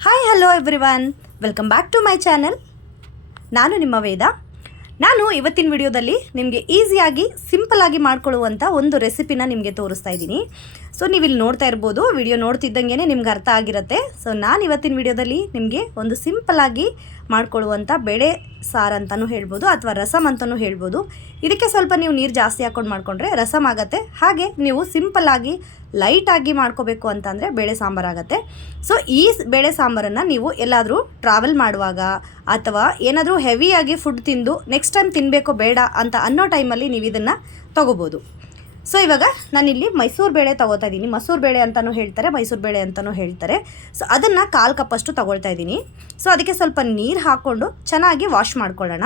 Hi hello everyone welcome back to my channel ನಾನು ನಿಮ್ಮ ವೇದ. ನಾನು ಇವತ್ತಿನ ವಿಡಿಯೋದಲ್ಲಿ ನಿಮಗೆ ಈಸಿಯಾಗಿ ಸಿಂಪಲಾಗಿ ಮಾಡ್ಕೊಳ್ಳುವಂಥ ಒಂದು ರೆಸಿಪಿನ ನಿಮಗೆ ತೋರಿಸ್ತಾ ಇದ್ದೀನಿ. ಸೊ ನೀವು ಇಲ್ಲಿ ನೋಡ್ತಾ ಇರ್ಬೋದು, ವಿಡಿಯೋ ನೋಡ್ತಿದ್ದಂಗೆ ನಿಮ್ಗೆ ಅರ್ಥ ಆಗಿರುತ್ತೆ. ಸೊ ನಾನು ಇವತ್ತಿನ ವಿಡಿಯೋದಲ್ಲಿ ನಿಮಗೆ ಒಂದು ಸಿಂಪಲಾಗಿ ಮಾಡ್ಕೊಳ್ಳುವಂಥ ಬೇಳೆ ಸಾರು ಅಂತಲೂ ಹೇಳ್ಬೋದು, ಅಥವಾ ರಸಮ್ ಅಂತಲೂ ಹೇಳ್ಬೋದು. ಇದಕ್ಕೆ ಸ್ವಲ್ಪ ನೀವು ನೀರು ಜಾಸ್ತಿ ಹಾಕ್ಕೊಂಡು ಮಾಡ್ಕೊಂಡ್ರೆ ರಸಮ್ ಆಗುತ್ತೆ. ಹಾಗೆ ನೀವು ಸಿಂಪಲ್ಲಾಗಿ ಲೈಟಾಗಿ ಮಾಡ್ಕೋಬೇಕು ಅಂತಂದರೆ ಬೇಳೆ ಸಾಂಬಾರು ಆಗುತ್ತೆ. ಸೊ ಈ ಬೇಳೆ ಸಾಂಬಾರನ್ನು ನೀವು ಎಲ್ಲಾದರೂ ಟ್ರಾವೆಲ್ ಮಾಡುವಾಗ ಅಥವಾ ಏನಾದರೂ ಹೆವಿಯಾಗಿ ಫುಡ್ ತಿಂದು ನೆಕ್ಸ್ಟ್ ಟೈಮ್ ತಿನ್ನಬೇಕೋ ಬೇಡ ಅಂತ ಅನ್ನೋ ಟೈಮಲ್ಲಿ ನೀವು ಇದನ್ನು ತೊಗೋಬೋದು. ಸೊ ಇವಾಗ ನಾನಿಲ್ಲಿ ಮೈಸೂರು ಬೇಳೆ ತಗೋತಾ ಇದ್ದೀನಿ. ಮಸೂರು ಬೇಳೆ ಅಂತಲೂ ಹೇಳ್ತಾರೆ, ಮೈಸೂರು ಬೇಳೆ ಅಂತಲೂ ಹೇಳ್ತಾರೆ. ಸೊ ಅದನ್ನು ಕಾಲು ಕಪ್ಪಷ್ಟು ತಗೊಳ್ತಾ ಇದ್ದೀನಿ. ಸೊ ಅದಕ್ಕೆ ಸ್ವಲ್ಪ ನೀರು ಹಾಕ್ಕೊಂಡು ಚೆನ್ನಾಗಿ ವಾಶ್ ಮಾಡ್ಕೊಳ್ಳೋಣ.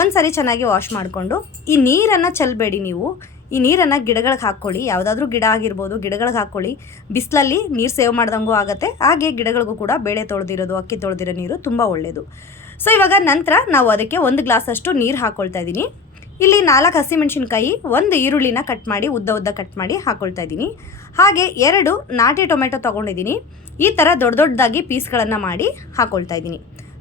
ಒಂದು ಸರಿ ಚೆನ್ನಾಗಿ ವಾಶ್ ಮಾಡಿಕೊಂಡು ಈ ನೀರನ್ನು ಚೆಲ್ಲಬೇಡಿ ನೀವು. ಈ ನೀರನ್ನು ಗಿಡಗಳಿಗೆ ಹಾಕ್ಕೊಳ್ಳಿ. ಯಾವುದಾದ್ರೂ ಗಿಡ ಆಗಿರ್ಬೋದು, ಗಿಡಗಳಿಗೆ ಹಾಕ್ಕೊಳ್ಳಿ. ಬಿಸಿಲಲ್ಲಿ ನೀರು ಸೇವ್ ಮಾಡ್ದಂಗೂ ಆಗುತ್ತೆ. ಹಾಗೆ ಗಿಡಗಳಿಗೂ ಕೂಡ ಬೇಳೆ ತೊಳೆದಿರೋದು, ಅಕ್ಕಿ ತೊಳೆದಿರೋ ನೀರು ತುಂಬ ಒಳ್ಳೆಯದು ಸೊ ಇವಾಗ ನಂತರ ನಾವು ಅದಕ್ಕೆ ಒಂದು ಗ್ಲಾಸಷ್ಟು ನೀರು ಹಾಕ್ಕೊಳ್ತಾ ಇದ್ದೀನಿ. ಇಲ್ಲಿ ನಾಲ್ಕು ಹಸಿಮೆಣಸಿನ್ಕಾಯಿ, ಒಂದು ಈರುಳ್ಳಿನ ಕಟ್ ಮಾಡಿ, ಉದ್ದ ಉದ್ದ ಕಟ್ ಮಾಡಿ ಹಾಕ್ಕೊಳ್ತಾ ಇದ್ದೀನಿ. ಹಾಗೆ ಎರಡು ನಾಟಿ ಟೊಮೆಟೊ ತೊಗೊಂಡಿದ್ದೀನಿ. ಈ ಥರ ದೊಡ್ಡ ದೊಡ್ಡದಾಗಿ ಪೀಸ್ಗಳನ್ನು ಮಾಡಿ ಹಾಕ್ಕೊಳ್ತಾ ಇದ್ದೀನಿ.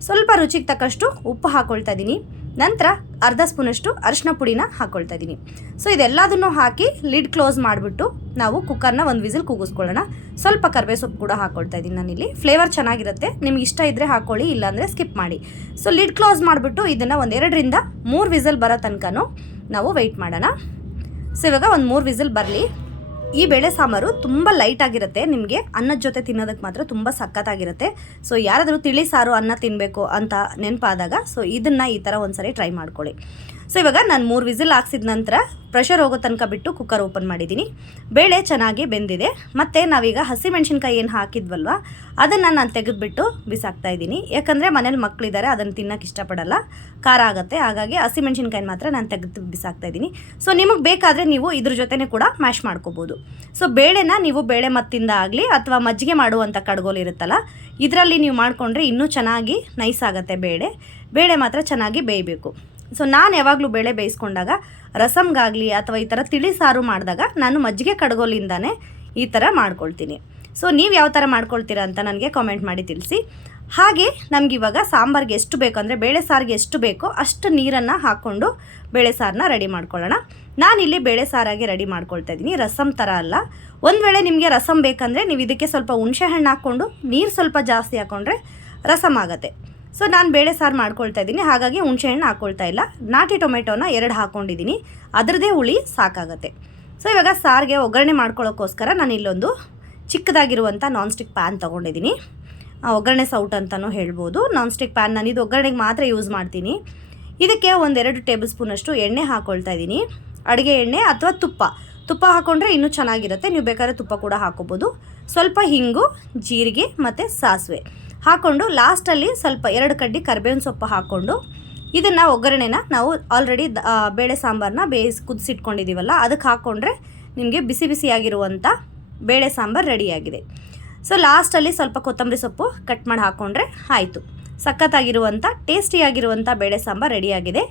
ಸ್ವಲ್ಪ ರುಚಿಗೆ ತಕ್ಕಷ್ಟು ಉಪ್ಪು ಹಾಕ್ಕೊಳ್ತಾ ಇದ್ದೀನಿ. ನಂತರ ಅರ್ಧ ಸ್ಪೂನಷ್ಟು ಅರಿಶಿನ ಪುಡಿನ ಹಾಕ್ಕೊಳ್ತಾ ಇದ್ದೀನಿ ಸೊ ಇದೆಲ್ಲದನ್ನು ಹಾಕಿ ಲಿಡ್ ಕ್ಲೋಸ್ ಮಾಡಿಬಿಟ್ಟು ನಾವು ಕುಕ್ಕರ್ನ ಒಂದು ವಿಸಿಲ್ ಕೂಗಿಸ್ಕೊಳ್ಳೋಣ. ಸ್ವಲ್ಪ ಕರ್ಬೇ ಸೊಪ್ಪು ಕೂಡ ಹಾಕ್ಕೊಳ್ತಾ ಇದ್ದೀನಿ ನಾನಿಲ್ಲಿ. ಫ್ಲೇವರ್ ಚೆನ್ನಾಗಿರುತ್ತೆ. ನಿಮ್ಗೆ ಇಷ್ಟ ಇದ್ದರೆ ಹಾಕ್ಕೊಳ್ಳಿ ಇಲ್ಲಾಂದರೆ ಸ್ಕಿಪ್ ಮಾಡಿ. ಸೊ ಲಿಡ್ ಕ್ಲೋಸ್ ಮಾಡಿಬಿಟ್ಟು ಇದನ್ನು ಒಂದು ಎರಡರಿಂದ ಮೂರು ವಿಸಿಲ್ ಬರೋ ತನಕನೂ ನಾವು ವೆಯ್ಟ್ ಮಾಡೋಣ. ಸೊ ಇವಾಗ ಒಂದು ಮೂರು ವಿಸಿಲ್ ಬರಲಿ. ಈ ಬೇಳೆ ಸಾಂಬಾರು ತುಂಬ ಲೈಟ್ ಆಗಿರುತ್ತೆ. ನಿಮಗೆ ಅನ್ನದ ಜೊತೆ ತಿನ್ನೋದಕ್ಕೆ ಮಾತ್ರ ತುಂಬ ಸಖತ್ತಾಗಿರುತ್ತೆ. ಸೊ ಯಾರಾದರೂ ತಿಳಿ ಸಾರು ಅನ್ನ ತಿನ್ನಬೇಕು ಅಂತ ನೆನಪಾದಾಗ ಸೊ ಇದನ್ನು ಈ ಥರ ಒಂದ್ಸರಿ ಟ್ರೈ ಮಾಡ್ಕೊಳ್ಳಿ. ಸೊ ಇವಾಗ ನಾನು ಮೂರು ವಿಸಿಲ್ ಹಾಕ್ಸಿದ ನಂತರ ಪ್ರೆಷರ್ ಹೋಗೋ ತನಕ ಬಿಟ್ಟು ಕುಕ್ಕರ್ ಓಪನ್ ಮಾಡಿದ್ದೀನಿ ಬೇಳೆ ಚೆನ್ನಾಗಿ ಬೆಂದಿದೆ. ಮತ್ತು ನಾವೀಗ ಹಸಿಮೆಣ್ಸಿನ್ಕಾಯಿ ಏನು ಹಾಕಿದ್ವಲ್ವ, ಅದನ್ನು ನಾನು ತೆಗೆದುಬಿಟ್ಟು ಬಿಸಾಕ್ತಾ ಇದ್ದೀನಿ. ಯಾಕಂದರೆ ಮನೇಲಿ ಮಕ್ಕಳಿದ್ದಾರೆ ಅದನ್ನು ತಿನ್ನೋಕೆ ಇಷ್ಟಪಡಲ್ಲ. ಖಾರ ಆಗುತ್ತೆ. ಹಾಗಾಗಿ ಹಸಿಮೆಣ್ಸಿನ್ಕಾಯಿ ಮಾತ್ರ ನಾನು ತೆಗೆದು ಬಿಸಾಕ್ತಾ ಇದ್ದೀನಿ. ಸೊ ನಿಮಗೆ ಬೇಕಾದರೆ ನೀವು ಇದ್ರ ಜೊತೆನೇ ಕೂಡ ಮ್ಯಾಶ್ ಮಾಡ್ಕೋಬೋದು. ಸೊ ಬೇಳೆನ ನೀವು ಬೇಳೆ ಮತ್ತಿಂದ ಆಗಲಿ ಅಥವಾ ಮಜ್ಜಿಗೆ ಮಾಡುವಂಥ ಕಡ್ಗೋಲು ಇರುತ್ತಲ್ಲ, ಇದರಲ್ಲಿ ನೀವು ಮಾಡಿಕೊಂಡ್ರೆ ಇನ್ನೂ ಚೆನ್ನಾಗಿ ನೈಸ್ ಆಗುತ್ತೆ ಬೇಳೆ. ಬೇಳೆ ಮಾತ್ರ ಚೆನ್ನಾಗಿ ಬೇಯಬೇಕು. ಸೊ ನಾನು ಯಾವಾಗಲೂ ಬೇಳೆ ಬೇಯಿಸ್ಕೊಂಡಾಗ ರಸಮ್ಗಾಗಲಿ ಅಥವಾ ಈ ಥರ ತಿಳಿ ಸಾರು ಮಾಡಿದಾಗ ನಾನು ಮಜ್ಜಿಗೆ ಕಡಗೋಲಿಂದನೇ ಈ ಥರ ಮಾಡ್ಕೊಳ್ತೀನಿ. ಸೊ ನೀವು ಯಾವ ಥರ ಮಾಡ್ಕೊಳ್ತೀರಾ ಅಂತ ನನಗೆ ಕಾಮೆಂಟ್ ಮಾಡಿ ತಿಳಿಸಿ. ಹಾಗೆ ನಮ್ಗೆ ಇವಾಗ ಸಾಂಬಾರ್ಗೆ ಎಷ್ಟು ಬೇಕು ಅಂದರೆ ಬೇಳೆ ಸಾರಿಗೆ ಎಷ್ಟು ಬೇಕೋ ಅಷ್ಟು ನೀರನ್ನು ಹಾಕ್ಕೊಂಡು ಬೇಳೆ ಸಾರನ್ನ ರೆಡಿ ಮಾಡ್ಕೊಳ್ಳೋಣ. ನಾನಿಲ್ಲಿ ಬೇಳೆ ಸಾರಾಗಿ ರೆಡಿ ಮಾಡ್ಕೊಳ್ತಾ ಇದ್ದೀನಿ. ರಸಮ್ ಥರ ಅಲ್ಲ. ಒಂದು ವೇಳೆ ನಿಮಗೆ ರಸಮ್ ಬೇಕಂದರೆ ನೀವು ಇದಕ್ಕೆ ಸ್ವಲ್ಪ ಹುಣಸೆ ಹಣ್ಣು ಹಾಕ್ಕೊಂಡು ನೀರು ಸ್ವಲ್ಪ ಜಾಸ್ತಿ ಹಾಕ್ಕೊಂಡ್ರೆ ರಸಮ್ ಆಗುತ್ತೆ. ಸೊ ನಾನು ಬೇಳೆ ಸಾರು ಮಾಡ್ಕೊಳ್ತಾ ಇದ್ದೀನಿ. ಹಾಗಾಗಿ ಹುಣಸೆ ಹಣ್ಣು ಹಾಕ್ಕೊಳ್ತಾ ಇಲ್ಲ. ನಾಟಿ ಟೊಮೆಟೊನ ಎರಡು ಹಾಕ್ಕೊಂಡಿದ್ದೀನಿ ಅದರದೇ ಹುಳಿ ಸಾಕಾಗತ್ತೆ. ಸೊ ಇವಾಗ ಸಾರಿಗೆ ಒಗ್ಗರಣೆ ಮಾಡ್ಕೊಳ್ಳೋಕ್ಕೋಸ್ಕರ ನಾನು ಇಲ್ಲೊಂದು ಚಿಕ್ಕದಾಗಿರುವಂಥ ನಾನ್ ಸ್ಟಿಕ್ ಪ್ಯಾನ್ ತೊಗೊಂಡಿದ್ದೀನಿ ಒಗ್ಗರಣೆ ಸೌಟ್ ಅಂತಲೂ ಹೇಳ್ಬೋದು. ನಾನ್ ಸ್ಟಿಕ್ ಪ್ಯಾನ್ ನಾನು ಇದು ಒಗ್ಗರಣೆಗೆ ಮಾತ್ರ ಯೂಸ್ ಮಾಡ್ತೀನಿ. ಇದಕ್ಕೆ ಒಂದೆರಡು ಟೇಬಲ್ ಸ್ಪೂನಷ್ಟು ಎಣ್ಣೆ ಹಾಕ್ಕೊಳ್ತಾ ಇದ್ದೀನಿ. ಅಡುಗೆ ಎಣ್ಣೆ ಅಥವಾ ತುಪ್ಪ. ತುಪ್ಪ ಹಾಕ್ಕೊಂಡ್ರೆ ಇನ್ನೂ ಚೆನ್ನಾಗಿರುತ್ತೆ. ನೀವು ಬೇಕಾದ್ರೆ ತುಪ್ಪ ಕೂಡ ಹಾಕೋಬೋದು. ಸ್ವಲ್ಪ ಹಿಂಗು, ಜೀರಿಗೆ ಮತ್ತು ಸಾಸಿವೆ. ಹಾಕ್ಕೊಂಡು ಲಾಸ್ಟಲ್ಲಿ ಸ್ವಲ್ಪ ಎರಡು ಕಡ್ಡಿ ಕರಿಬೇವಿನ ಸೊಪ್ಪು ಹಾಕ್ಕೊಂಡು ಇದನ್ನು ಒಗ್ಗರಣೆನ ನಾವು ಆಲ್ರೆಡಿ ಬೇಳೆ ಸಾಂಬಾರನ್ನ ಬೇಯಿಸಿ ಕುದಿಸಿಟ್ಕೊಂಡಿದ್ದೀವಲ್ಲ ಅದಕ್ಕೆ ಹಾಕ್ಕೊಂಡ್ರೆ ನಿಮಗೆ ಬಿಸಿ ಬಿಸಿಯಾಗಿರುವಂಥ ಬೇಳೆ ಸಾಂಬಾರು ರೆಡಿಯಾಗಿದೆ ಸೊ ಲಾಸ್ಟಲ್ಲಿ ಸ್ವಲ್ಪ ಕೊತ್ತಂಬರಿ ಸೊಪ್ಪು ಕಟ್ ಮಾಡಿ ಹಾಕ್ಕೊಂಡ್ರೆ ಆಯಿತು. ಸಖತ್ತಾಗಿರುವಂಥ, ಟೇಸ್ಟಿಯಾಗಿರುವಂಥ ಬೇಳೆ ಸಾಂಬಾರು ರೆಡಿಯಾಗಿದೆ.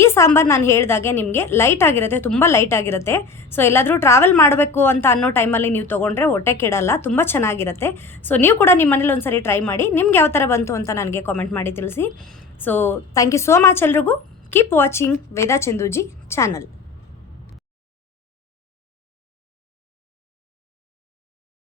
ಈ ಸಾಂಬಾರು ನಾನು ಹೇಳಿದಾಗೆ ನಿಮಗೆ ಲೈಟ್ ಆಗಿರುತ್ತೆ, ತುಂಬ ಲೈಟ್ ಆಗಿರುತ್ತೆ. ಸೊ ಎಲ್ಲಾದರೂ ಟ್ರಾವೆಲ್ ಮಾಡಬೇಕು ಅಂತ ಅನ್ನೋ ಟೈಮಲ್ಲಿ ನೀವು ತೊಗೊಂಡ್ರೆ ಹೊಟ್ಟೆ ಕೆಡಲ್ಲ, ತುಂಬ ಚೆನ್ನಾಗಿರುತ್ತೆ. ಸೊ ನೀವು ಕೂಡ ನಿಮ್ಮ ಮನೇಲಿ ಒಂದ್ಸರಿ ಟ್ರೈ ಮಾಡಿ, ನಿಮ್ಗೆ ಯಾವ ಥರ ಬಂತು ಅಂತ ನನಗೆ ಕಾಮೆಂಟ್ ಮಾಡಿ ತಿಳಿಸಿ. So thank you so much ಎಲ್ರಿಗೂ. Keep watching Veda Chanduji channel